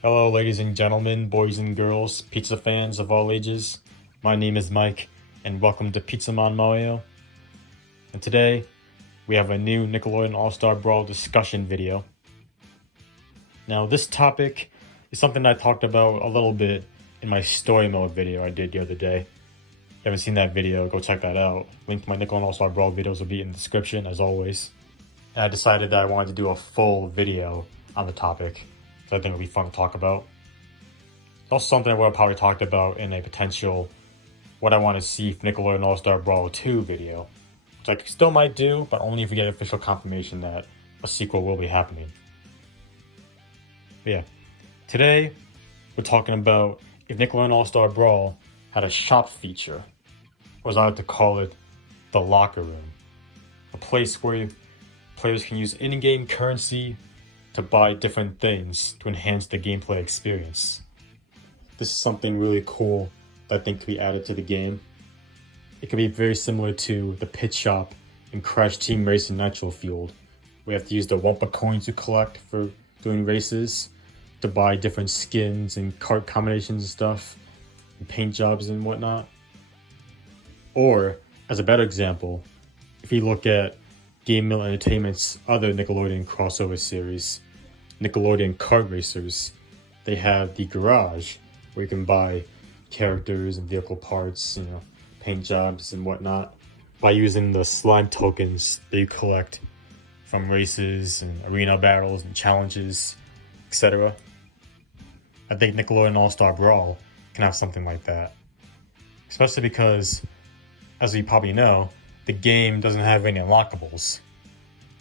Hello, ladies and gentlemen, boys and girls, pizza fans of all ages. My name is Mike, and welcome to Pizza Mon Mario. And today, we have a new Nickelodeon All-Star Brawl discussion video. Now, this topic is something I talked about a little bit in my story mode video I did the other day. If you haven't seen that video, go check that out. Link to my Nickelodeon All-Star Brawl videos will be in the description, as always. And I decided that I wanted to do a full video on the topic. So I think it'll be fun to talk about. It's also something I would have probably talked about in a potential what I want to see for Nickelodeon All-Star Brawl 2 video. Which I still might do, but only if we get official confirmation that a sequel will be happening. But yeah, today we're talking about if Nickelodeon All-Star Brawl had a shop feature, or as I like to call it, the locker room. A place where players can use in-game currency to buy different things to enhance the gameplay experience. This is something really cool that I think could be added to the game. It could be very similar to the pit shop in Crash Team Racing Nitro Fueled. We have to use the Wumpa coins you collect for doing races to buy different skins and kart combinations and stuff, and paint jobs and whatnot. Or, as a better example, if you look at Game Mill Entertainment's other Nickelodeon crossover series, Nickelodeon Kart Racers, they have the garage where you can buy characters and vehicle parts, paint jobs and whatnot by using the slime tokens that you collect from races and arena battles and challenges, etc. I think Nickelodeon All-Star Brawl can have something like that. Especially because, as you probably know, the game doesn't have any unlockables.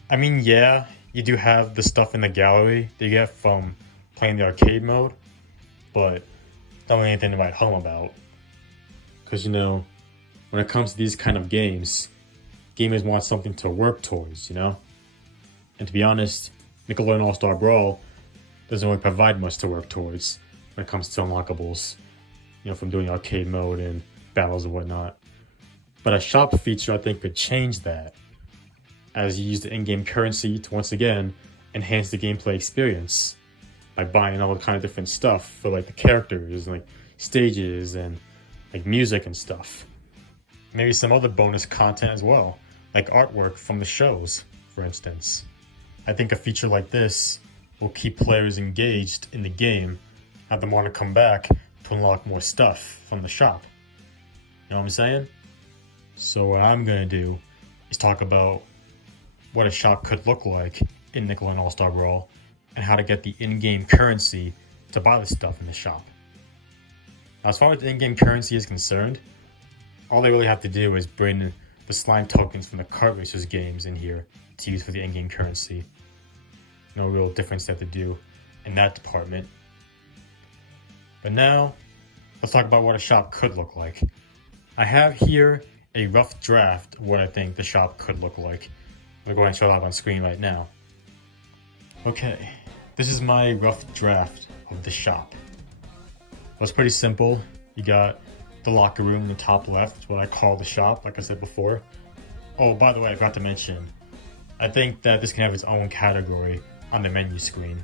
I mean, yeah, you do have the stuff in the gallery that you get from playing the arcade mode, but not really anything to write home about. Because, when it comes to these kind of games, gamers want something to work towards, And to be honest, Nickelodeon All-Star Brawl doesn't really provide much to work towards when it comes to unlockables, from doing arcade mode and battles and whatnot. But a shop feature, I think, could change that, as you use the in-game currency to once again enhance the gameplay experience by buying all the kind of different stuff for the characters and stages and music and stuff. Maybe some other bonus content as well, like artwork from the shows, for instance. I think a feature like this will keep players engaged in the game, have them want to come back to unlock more stuff from the shop. You know what I'm saying? So what I'm going to do is talk about what a shop could look like in Nickelodeon All-Star Brawl and how to get the in-game currency to buy the stuff in the shop. Now, as far as the in-game currency is concerned, all they really have to do is bring the slime tokens from the Kart Racers games in here to use for the in-game currency. No real difference they have to do in that department. But now, let's talk about what a shop could look like. I have here a rough draft of what I think the shop could look like. I'm going to go ahead and show it up on screen right now. Okay, this is my rough draft of the shop. Well, it's pretty simple. You got the locker room in the top left, what I call the shop, like I said before. Oh, by the way, I forgot to mention, I think that this can have its own category on the menu screen.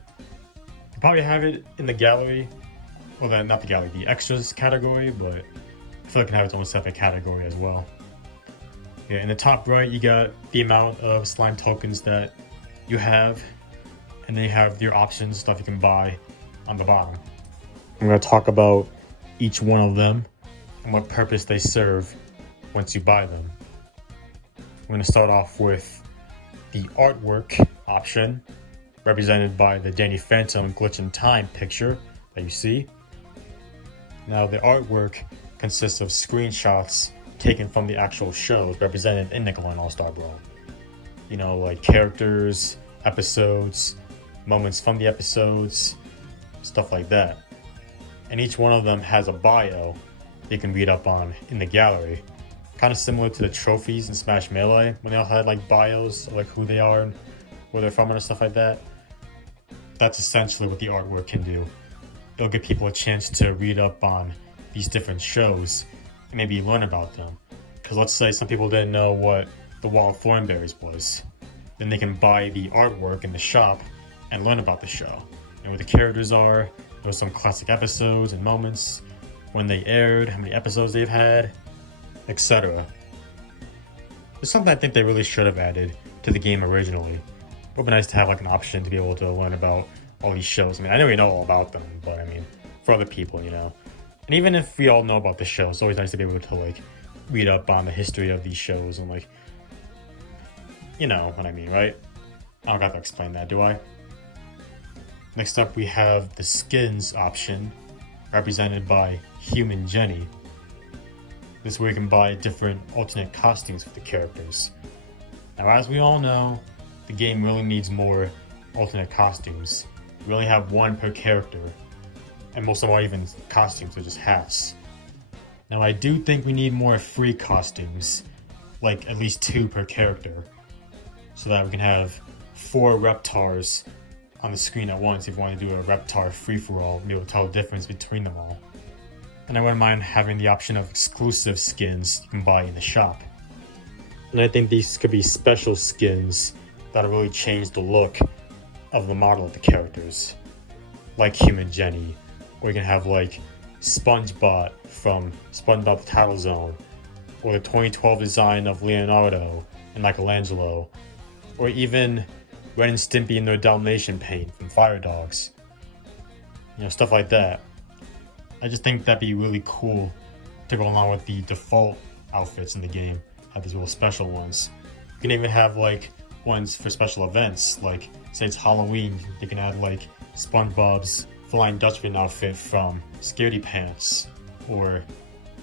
You probably have it in the gallery, well, not the gallery, the extras category, but I feel like it can have its own separate category as well. Yeah, in the top right, you got the amount of slime tokens that you have, and then you have your options, stuff you can buy on the bottom. I'm going to talk about each one of them and what purpose they serve once you buy them. I'm going to start off with the artwork option, represented by the Danny Phantom Glitch in Time picture that you see. Now, the artwork consists of screenshots taken from the actual shows represented in Nickelodeon All-Star Brawl. Like characters, episodes, moments from the episodes, stuff like that. And each one of them has a bio you can read up on in the gallery. Kind of similar to the trophies in Smash Melee, when they all had bios of who they are and where they're from and stuff like that. That's essentially what the artwork can do. It'll give people a chance to read up on these different shows and maybe learn about them. Because let's say some people didn't know what the Wild Thornberries was. then they can buy the artwork in the shop and learn about the show and what the characters are There were some classic episodes and moments, when they aired, how many episodes they've had, etc. It's something I think they really should have added to the game originally. It would be nice to have like an option to be able to learn about all these shows. I mean, I know we know all about them, but I mean, for other people, you know. And even if we all know about the show, it's always nice to be able to like read up on the history of these shows and like, you know what I mean, right? I don't got to explain that, do I? Next up, we have the skins option, represented by Human Jenny. This is where you can buy different alternate costumes for the characters. Now, as we all know, the game really needs more alternate costumes. We only have one per character, and most of them aren't even costumes, they're just hats. Now, I do think we need more free costumes, like at least 2 per character, so that we can have 4 Reptars on the screen at once if you want to do a Reptar free-for-all and be able to tell the difference between them all. And I wouldn't mind having the option of exclusive skins you can buy in the shop. And I think these could be special skins that'll really change the look of the model of the characters. Like Human Jenny, or you can have like SpongeBob from SpongeBob the Tattle Zone, or the 2012 design of Leonardo and Michelangelo, or even Ren and Stimpy in their Dalmatian paint from Fire Dogs. You know, stuff like that. I just think that'd be really cool to go along with the default outfits in the game. Have these little special ones. You can even have like ones for special events, like say it's Halloween, you can add like SpongeBob's Flying Dutchman outfit from Scaredy Pants, or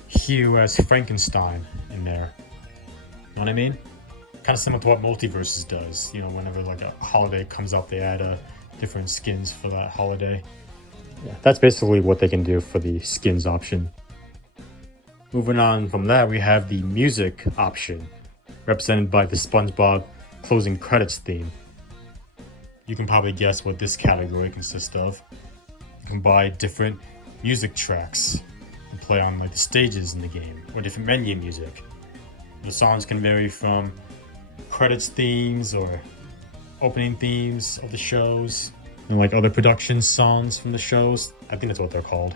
Hugh as Frankenstein in there. You know what I mean? Kind of similar to what Multiverses does. You know, whenever like a holiday comes up, they add different skins for that holiday. Yeah, that's basically what they can do for the skins option. Moving on from that, we have the music option, represented by the SpongeBob closing credits theme. You can probably guess what this category consists of. You can buy different music tracks and play on like the stages in the game, or different menu music. The songs can vary from credits themes or opening themes of the shows, and like other production songs from the shows. I think that's what they're called.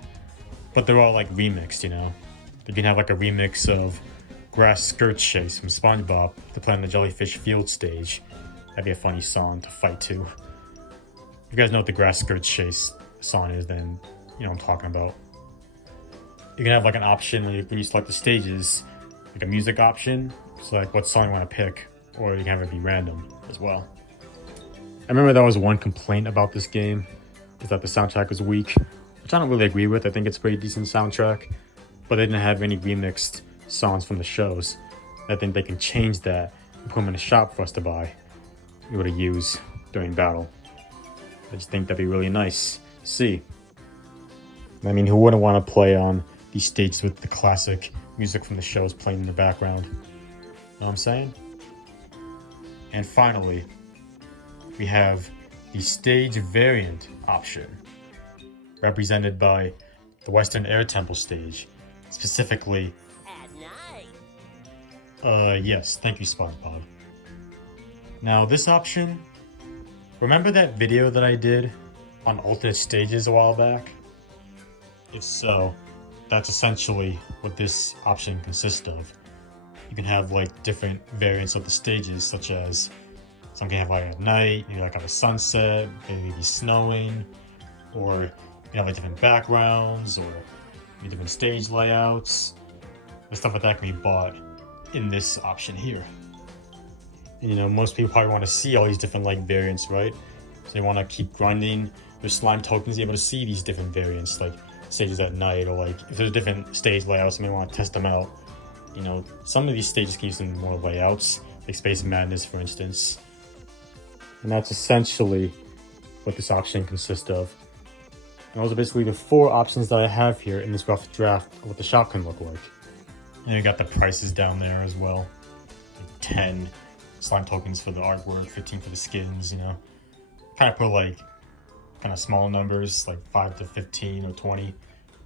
But they're all like remixed, you know. You can have like a remix of Grass Skirt Chase from SpongeBob to play on the Jellyfish Field stage. That'd be a funny song to fight to. If you guys know what the Grass Skirt Chase song is, then you know what I'm talking about. You can have like an option when you select the stages, like a music option, select what song you want to pick, or you can have it be random as well. I remember that was one complaint about this game, is that the soundtrack was weak, which I don't really agree with. I think it's a pretty decent soundtrack, but they didn't have any remixed songs from the shows. I think they can change that and put them in the shop for us to buy, be able to use during battle. I just think that'd be really nice to see. I mean, who wouldn't want to play on these stages with the classic music from the shows playing in the background? You know what I'm saying? And finally, we have the stage variant option, represented by the Western Air Temple stage, specifically... At night. Yes, thank you, SpongeBob. Now, this option, remember that video that I did on alternate stages a while back? If so, that's essentially what this option consists of. You can have like different variants of the stages, such as some can have like at night, maybe like on a sunset, maybe snowing, or you can have like different backgrounds, or maybe different stage layouts. And stuff like that can be bought in this option here. And you know, most people probably want to see all these different like variants, right? So they want to keep grinding their slime tokens, able to see these different variants, like stages at night, or like if there's different stage layouts, you may want to test them out. You know, some of these stages can use some more layouts, like Space Madness, for instance. And that's essentially what this option consists of. And those are basically the 4 options that I have here in this rough draft of what the shop can look like. And you got the prices down there as well. Like 10 slime tokens for the artwork, 15 for the skins, you know. Kind of put like kind of small numbers, like 5 to 15 or 20.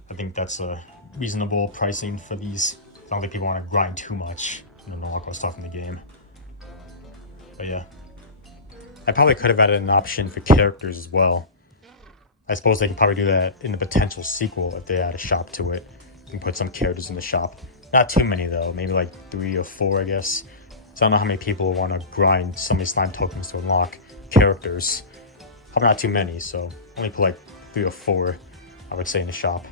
I think that's a reasonable pricing for these. I don't think people want to grind too much and then unlock all stuff in the game. But yeah. I probably could have added an option for characters as well. I suppose they can probably do that in the potential sequel if they add a shop to it. You can put some characters in the shop. Not too many though, maybe like 3 or 4, I guess. So I don't know how many people want to grind so many slime tokens to unlock characters. Probably not too many, so only put like 3 or 4, I would say, in the shop.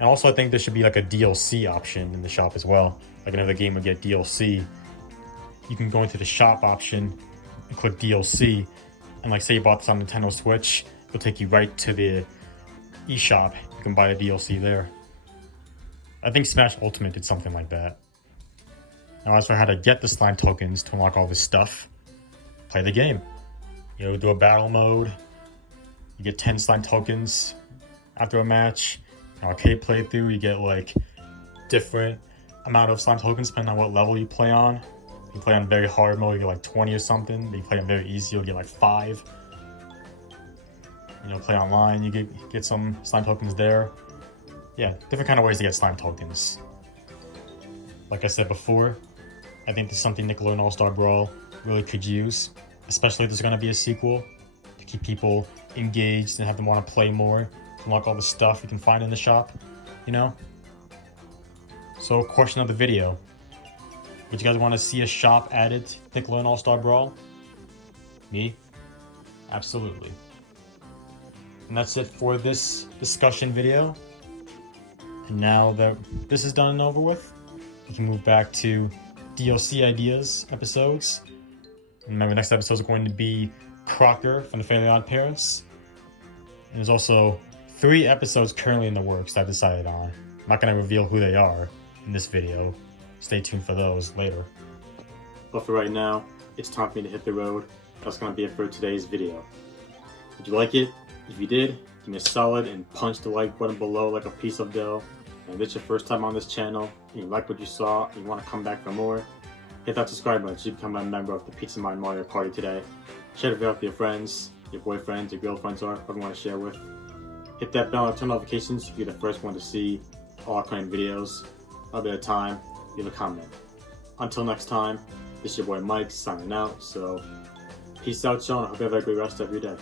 And also I think there should be like a DLC option in the shop as well. Like another game would get DLC. You can go into the shop option and click DLC, and like say you bought this on Nintendo Switch, it'll take you right to the eShop. You can buy the DLC there. I think Smash Ultimate did something like that. Now as for how to get the slime tokens to unlock all this stuff, play the game. You know, do a battle mode. You get 10 slime tokens after a match. An arcade playthrough, you get like different amount of slime tokens depending on what level you play on. If you play on very hard mode, you get like 20 or something. If you play on very easy, you'll get like 5. You know, play online, you get some slime tokens there. Yeah, different kind of ways to get slime tokens. Like I said before, I think this is something Nickelodeon All-Star Brawl really could use, especially if there's going to be a sequel, to keep people engaged and have them want to play more, to unlock all the stuff you can find in the shop, you know? So, question of the video. Would you guys want to see a shop added to Nickelodeon All-Star Brawl? Me? Absolutely. And that's it for this discussion video. And now that this is done and over with, we can move back to DLC ideas episodes. Remember, next episode is going to be Crocker from the Fairly Odd Parents. And there's also 3 episodes currently in the works that I've decided on. I'm not going to reveal who they are in this video. Stay tuned for those later. But for right now, it's time for me to hit the road. That's going to be it for today's video. Did you like it? If you did, give me a solid and punch the like button below like a piece of dough. And if it's your first time on this channel, and you like what you saw, and you want to come back for more, hit that subscribe button so you become a member of the Pizza Mind Mario Party today. Share the video with your friends, your boyfriends, your girlfriends, or whoever you want to share with. Hit that bell and turn notifications so you're the first one to see all our current videos. I'll be at a time, leave a comment. Until next time, this is your boy Mike signing out, so peace out, y'all, and I hope you have a great rest of your day.